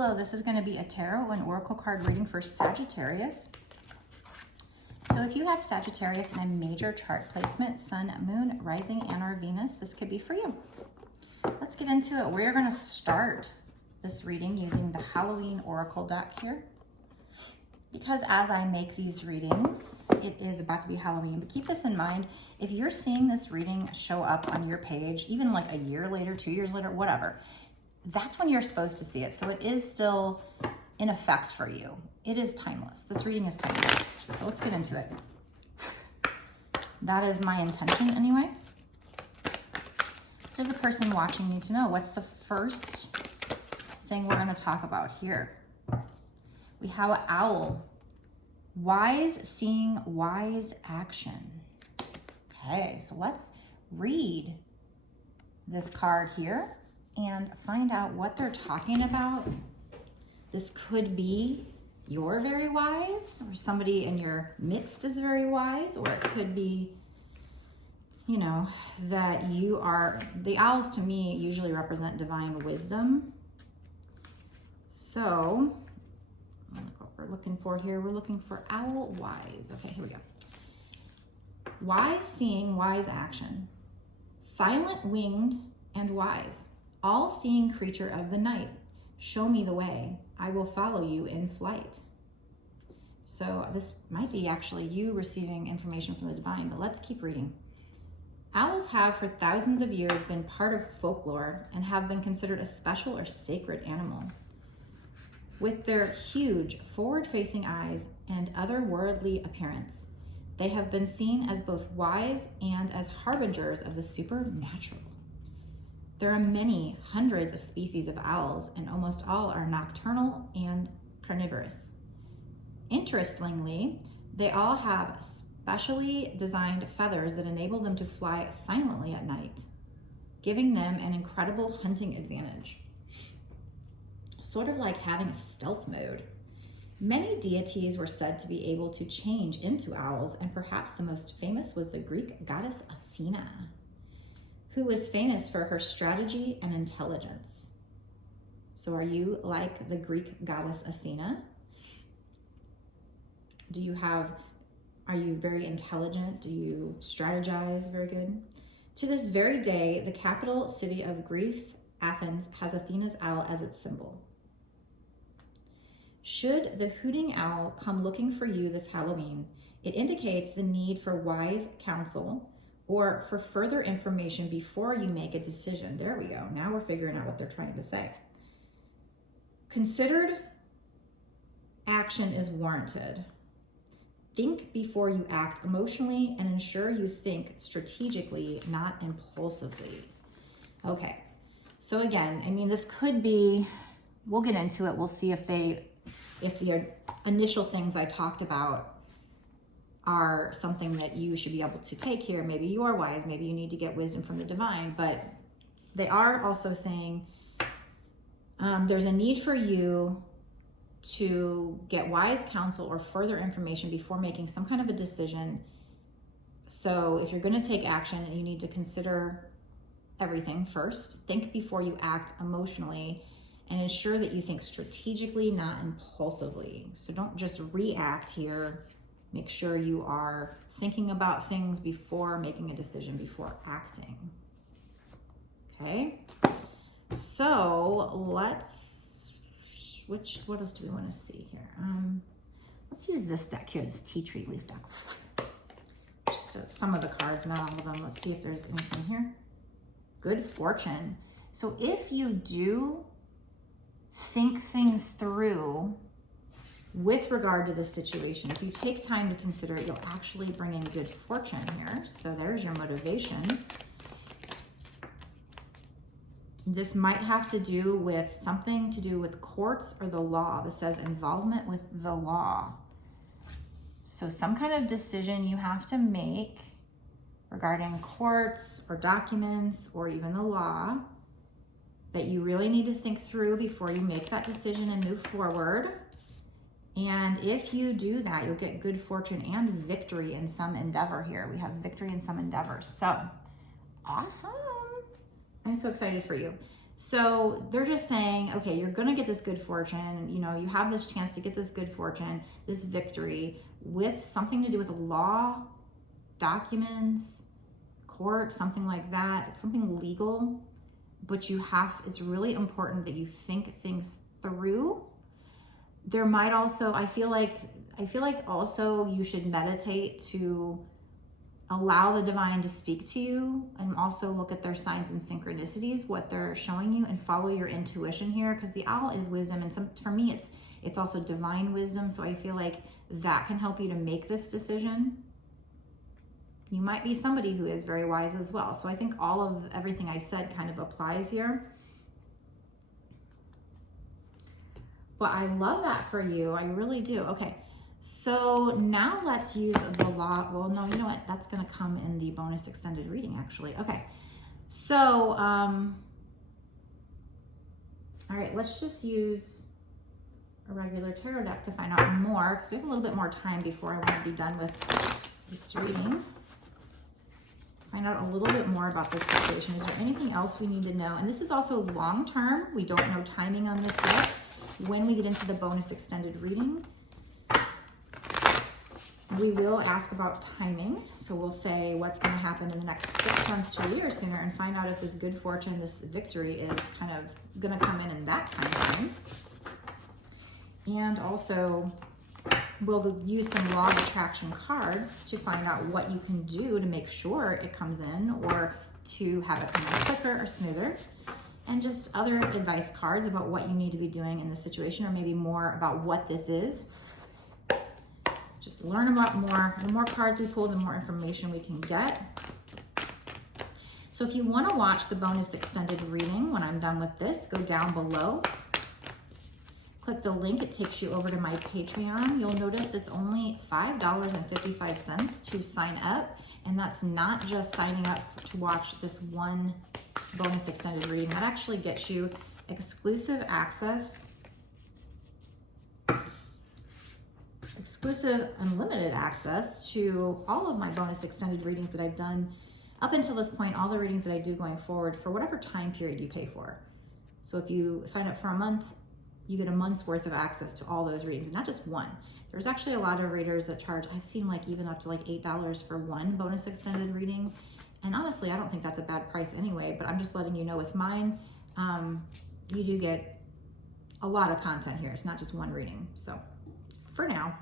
Hello, this is going to be a tarot and oracle card reading for Sagittarius. So if you have Sagittarius in a major chart placement, Sun, Moon, Rising, and or Venus, this could be for you. Let's get into it. We're going to start this reading using the Halloween oracle deck here. Because as I make these readings, it is about to be Halloween. But keep this in mind, if you're seeing this reading show up on your page, even like a year later, 2 years later, whatever, that's when you're supposed to see it. So it is still in effect for you. It is timeless. This reading is timeless. So let's get into it. That is my intention anyway. Does the person watching need to know? What's the first thing we're going to talk about here? We have an owl. Wise seeing, wise action. Okay, so let's read this card here and find out what they're talking about. This could be you're very wise, or somebody in your midst is very wise, or it could be, you know, that you are, the owls to me usually represent divine wisdom. So, look what we're looking for here. We're looking for owl wise. Okay, here we go. Wise seeing, wise action. Silent winged and wise. All-seeing creature of the night, show me the way. I will follow you in flight. So this might be actually you receiving information from the divine, but let's keep reading. Owls have for thousands of years been part of folklore and have been considered a special or sacred animal. With their huge forward-facing eyes and otherworldly appearance, they have been seen as both wise and as harbingers of the supernatural. There are many hundreds of species of owls, and almost all are nocturnal and carnivorous. Interestingly, they all have specially designed feathers that enable them to fly silently at night, giving them an incredible hunting advantage. Sort of like having a stealth mode. Many deities were said to be able to change into owls, and perhaps the most famous was the Greek goddess Athena, who was famous for her strategy and intelligence. So are you like the Greek goddess Athena? Are you very intelligent? Do you strategize very good? To this very day, the capital city of Greece, Athens, has Athena's owl as its symbol. Should the hooting owl come looking for you this Halloween, it indicates the need for wise counsel or for further information before you make a decision. There we go. Now we're figuring out what they're trying to say. Considered action is warranted. Think before you act emotionally and ensure you think strategically, not impulsively. Okay, so again, I mean, this could be, we'll get into it. We'll see if the initial things I talked about are something that you should be able to take here. Maybe you are wise, maybe you need to get wisdom from the divine, but they are also saying there's a need for you to get wise counsel or further information before making some kind of a decision. So if you're going to take action, you need to consider everything first. Think before you act emotionally, and ensure that you think strategically, not impulsively. So don't just react here. Make sure you are thinking about things before making a decision, before acting. Okay, so let's switch. What else do we want to see here? Let's use this deck here, this tea tree leaf deck. Just some of the cards, not all of them. Let's see if there's anything here. Good fortune. So if you do think things through with regard to this situation, if you take time to consider it, you'll actually bring in good fortune here. So there's your motivation. This might have to do with something to do with courts or the law. This says involvement with the law. So some kind of decision you have to make regarding courts or documents or even the law that you really need to think through before you make that decision and move forward. And if you do that, you'll get good fortune and victory in some endeavor here. We have victory in some endeavor. So awesome. I'm so excited for you. So they're just saying, okay, you're going to get this good fortune. You know, you have this chance to get this good fortune, this victory with something to do with law, documents, court, something like that. It's something legal, but it's really important that you think things through. There might also, I feel like also you should meditate to allow the divine to speak to you, and also look at their signs and synchronicities, what they're showing you, and follow your intuition here, because the owl is wisdom, and for me it's also divine wisdom. So I feel like that can help you to make this decision. You might be somebody who is very wise as well. So I think all of everything I said kind of applies here. But I love that for you. I really do. Okay. So now let's use the law. Well, no, you know what? That's going to come in the bonus extended reading, actually. Okay. So, all right, let's just use a regular tarot deck to find out more, because we have a little bit more time before I want to be done with this reading. Find out a little bit more about this situation. Is there anything else we need to know? And this is also long term. We don't know timing on this yet. When we get into the bonus extended reading, we will ask about timing. So we'll say what's going to happen in the next 6 months to a year sooner, and find out if this good fortune, this victory, is kind of going to come in that time frame. And also, we'll use some law of attraction cards to find out what you can do to make sure it comes in, or to have it come in quicker or smoother. And just other advice cards about what you need to be doing in this situation, or maybe more about what this is. Just learn about more. The more cards we pull, the more information we can get. So if you want to watch the bonus extended reading when I'm done with this, go down below. Click the link. It takes you over to my Patreon. You'll notice it's only $5.55 to sign up. And that's not just signing up to watch this one bonus extended reading. That actually gets you exclusive access, exclusive unlimited access to all of my bonus extended readings that I've done up until this point, all the readings that I do going forward for whatever time period you pay for. So if you sign up for a month, you get a month's worth of access to all those readings, and not just one. There's actually a lot of readers that charge, I've seen like even up to like $8 for one bonus extended reading. And honestly, I don't think that's a bad price anyway, but I'm just letting you know with mine, you do get a lot of content here. It's not just one reading. So for now.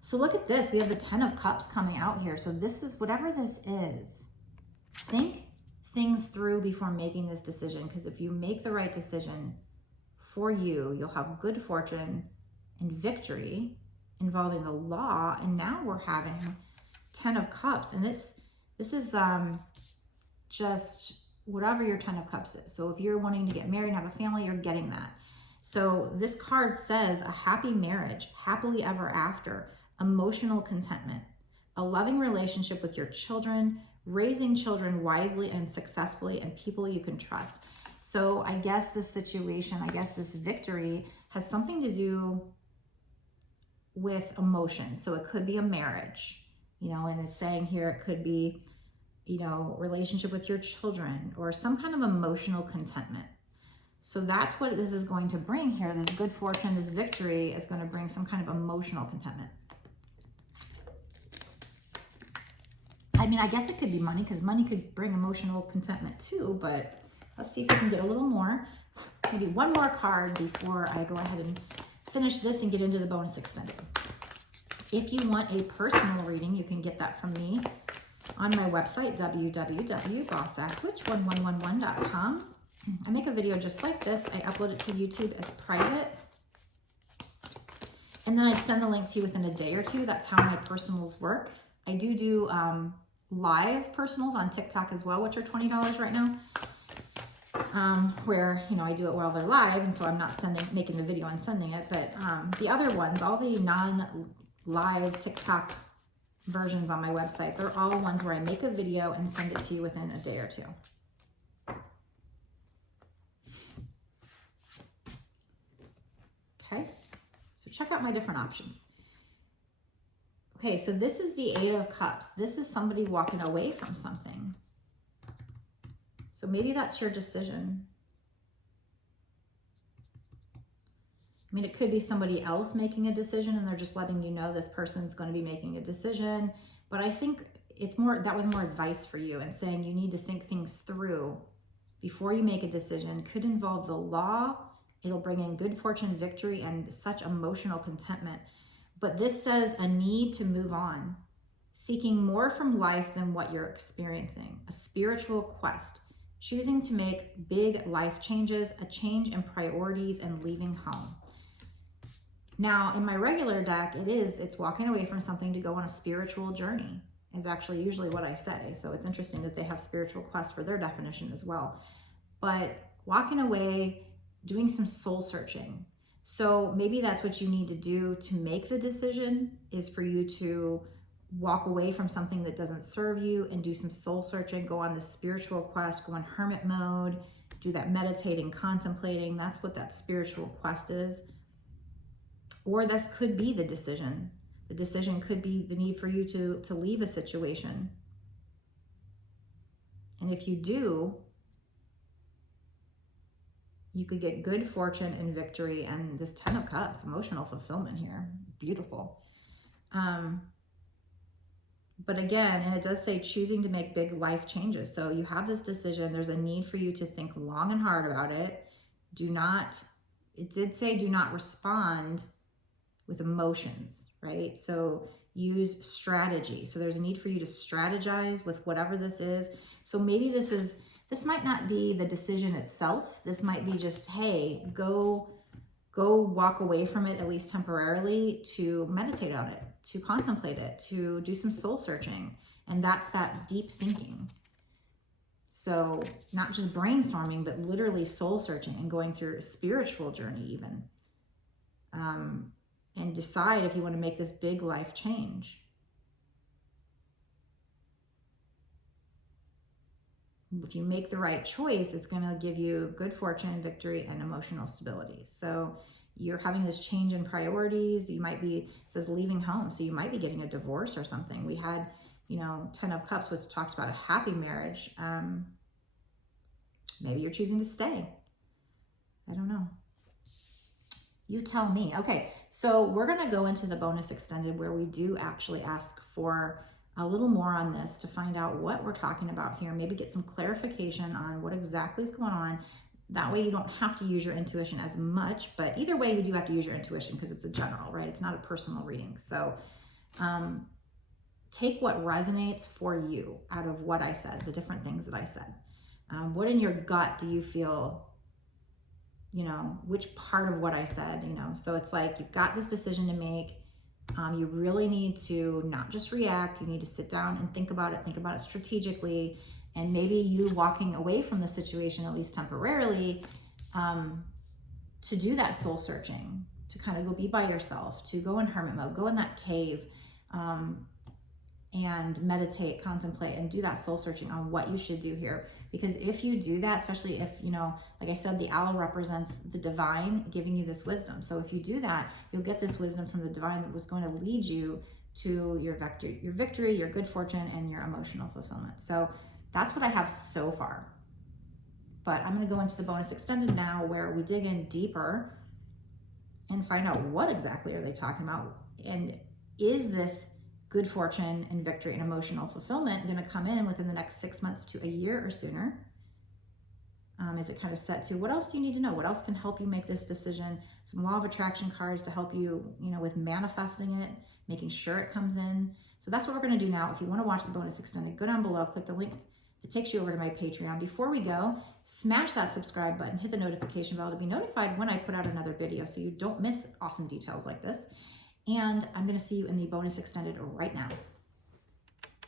So look at this. We have the 10 of Cups coming out here. So this is, whatever this is, think things through before making this decision. Because if you make the right decision for you, you'll have good fortune and victory involving the law. And now we're having 10 of Cups, and this is just whatever your 10 of Cups is. So if you're wanting to get married and have a family, you're getting that. So this card says a happy marriage, happily ever after, emotional contentment, a loving relationship with your children, raising children wisely and successfully, and people you can trust. So I guess this situation, I guess this victory has something to do with emotion. So it could be a marriage, you know, and it's saying here it could be, you know, relationship with your children, or some kind of emotional contentment. So that's what this is going to bring here. This good fortune, this victory is going to bring some kind of emotional contentment. I mean, I guess it could be money, because money could bring emotional contentment too, but let's see if we can get a little more. Maybe one more card before I go ahead and finish this and get into the bonus extended. If you want a personal reading, you can get that from me on my website, www.bossasswitch1111.com. I make a video just like this. I upload it to YouTube as private, and then I send the link to you within a day or two. That's how my personals work. I do live personals on TikTok as well, which are $20 right now, where, you know, I do it while they're live, and so I'm not making the video and sending it. But the other ones, all the non-live TikTok versions on my website, they're all ones where I make a video and send it to you within a day or two. Okay, so check out my different options. Okay, so this is the 8 of Cups. This is somebody walking away from something. So So maybe that's your decision. I mean, it could be somebody else making a decision and they're just letting you know this person's going to be making a decision. But I think it's more, that was more advice for you and saying you need to think things through before you make a decision. Could involve the law. It'll bring in good fortune, victory, and such emotional contentment. But this says a need to move on, seeking more from life than what you're experiencing, a spiritual quest, choosing to make big life changes, a change in priorities, and leaving home. Now, in my regular deck, it's walking away from something to go on a spiritual journey, is actually usually what I say. So it's interesting that they have spiritual quest for their definition as well. But walking away, doing some soul searching. So maybe that's what you need to do to make the decision, is for you to walk away from something that doesn't serve you and do some soul searching, go on this spiritual quest, go on hermit mode, do that meditating, contemplating. That's what that spiritual quest is. Or this could be the decision. The decision could be the need for you to leave a situation. And if you do, you could get good fortune and victory and this 10 of Cups, emotional fulfillment here. Beautiful. But again, and it does say choosing to make big life changes. So you have this decision. There's a need for you to think long and hard about it. It did say do not respond with emotions, right? So use strategy. So there's a need for you to strategize with whatever this is. So maybe this might not be the decision itself. This might be just, hey, go walk away from it, at least temporarily, to meditate on it, to contemplate it, to do some soul searching. And that's that deep thinking. So not just brainstorming, but literally soul searching and going through a spiritual journey even. And decide if you want to make this big life change. If you make the right choice, it's going to give you good fortune, victory, and emotional stability. So you're having this change in priorities. You might be, it says leaving home. So you might be getting a divorce or something. We had, 10 of Cups, which talks about a happy marriage. Maybe you're choosing to stay. I don't know. You tell me. Okay, so we're going to go into the bonus extended where we do actually ask for a little more on this to find out what we're talking about here. Maybe get some clarification on what exactly is going on. That way you don't have to use your intuition as much, but either way you do have to use your intuition because it's a general, right? It's not a personal reading. So take what resonates for you out of what I said, the different things that I said. What in your gut do you feel, which part of what I said, so it's like you've got this decision to make. You really need to not just react. You need to sit down and think about it strategically. And maybe you walking away from the situation, at least temporarily, to do that soul searching, to kind of go be by yourself, to go in hermit mode, go in that cave, and meditate, contemplate, and do that soul searching on what you should do here. Because if you do that, especially if, like I said, the owl represents the divine giving you this wisdom. So if you do that, you'll get this wisdom from the divine that was going to lead you to your victory, your good fortune, and your emotional fulfillment. So that's what I have so far. But I'm going to go into the bonus extended now where we dig in deeper and find out what exactly are they talking about. And is this good fortune and victory and emotional fulfillment going to come in within the next 6 months to a year or sooner? Is it kind of set to, what else do you need to know? What else can help you make this decision? Some law of attraction cards to help you, with manifesting it, making sure it comes in. So that's what we're going to do now. If you want to watch the bonus extended, go down below, click the link that takes you over to my Patreon. Before we go, smash that subscribe button, hit the notification bell to be notified when I put out another video so you don't miss awesome details like this. And I'm going to see you in the bonus extended right now.